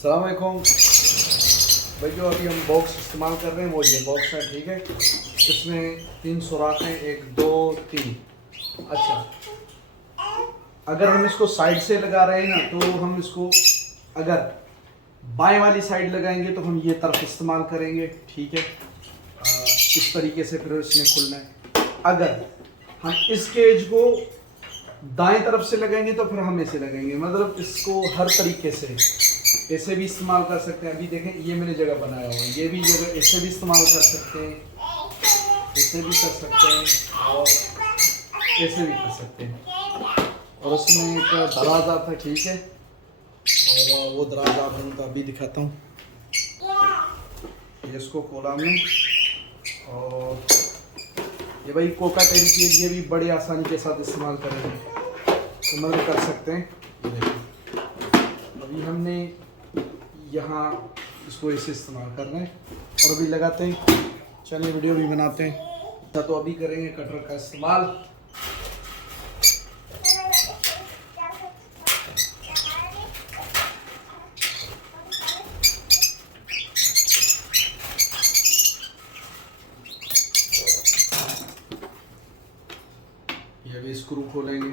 अस्सलाम वालेकुम भाई। जो अभी हम बॉक्स इस्तेमाल कर रहे हैं वो ये बॉक्स है, ठीक है। इसमें 3 सुराख हैं, 1 2 3। अच्छा, अगर हम इसको साइड से लगा रहे हैं ना, तो हम इसको अगर बाएं वाली साइड लगाएंगे तो हम ये तरफ इस्तेमाल करेंगे, ठीक है। इस तरीके से फिर इसने खुलना है। अगर हम इस केज को दाएं तरफ से लगाएंगे तो फिर हम ऐसे लगाएंगे, मतलब इसको हर तरीके से ऐसे भी इस्तेमाल कर सकते हैं। अभी देखें, ये मैंने जगह बनाया हुआ है, ये भी जगह ऐसे भी इस्तेमाल कर सकते हैं, ऐसे भी कर सकते हैं और ऐसे भी कर सकते हैं। और उसमें एक दराजा था, ठीक है, और वो दराजा आपको अभी दिखाता हूँ। इसको खोला हमने और ये भाई कोका तेल के लिए भी बड़ी आसानी के साथ इस्तेमाल करेंगे तो मतलब कर सकते हैं। ये देखिए, अभी हमने यहाँ इसको ऐसे इस्तेमाल करना है और अभी लगाते हैं। चलिए वीडियो भी बनाते हैं। तो अभी करेंगे कटर का इस्तेमाल। ये भी स्क्रू खोलेंगे।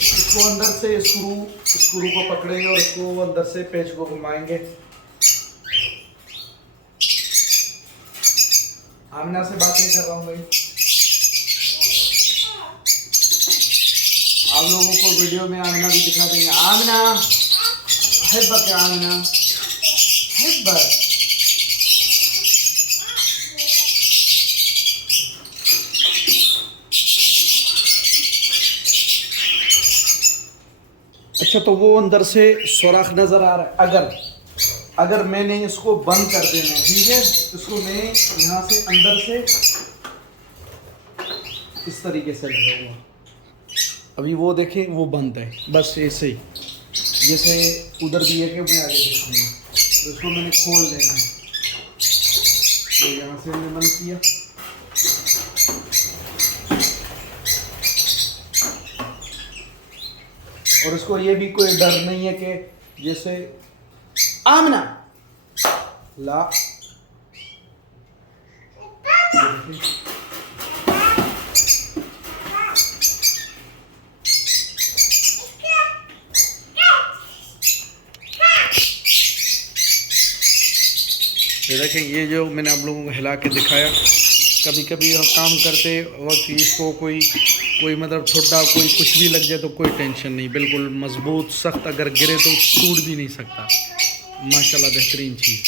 इसको अंदर से स्क्रू को पकड़ेंगे और इसको अंदर से पेच को घुमाएंगे। आमिना से बात नहीं कर रहा हूँ भाई, आप लोगों को वीडियो में आमिना भी दिखा देंगे। आमिना हिब्बत, आमिना हिब्बत। अच्छा, तो वो अंदर से सुराख नजर आ रहा है। अगर मैंने इसको बंद कर देना है, ठीक है, इसको मैं यहाँ से अंदर से इस तरीके से लगाऊंगा। अभी वो देखें, वो बंद है, बस ऐसे ही, जैसे उधर भी है कि मैं आगे देखूँगा। तो इसको मैंने खोल देना है, तो यहाँ से मैंने बंद किया। और इसको ये भी कोई डर नहीं है कि जैसे आमना ला ये देखें, ये जो मैंने आप लोगों को हिला के दिखाया। कभी कभी हम काम करते वक्त इसको कोई मतलब ठुड्डा कोई कुछ भी लग जाए तो कोई टेंशन नहीं, बिल्कुल मजबूत सख्त, अगर गिरे तो टूट भी नहीं सकता। माशाल्लाह बेहतरीन चीज़।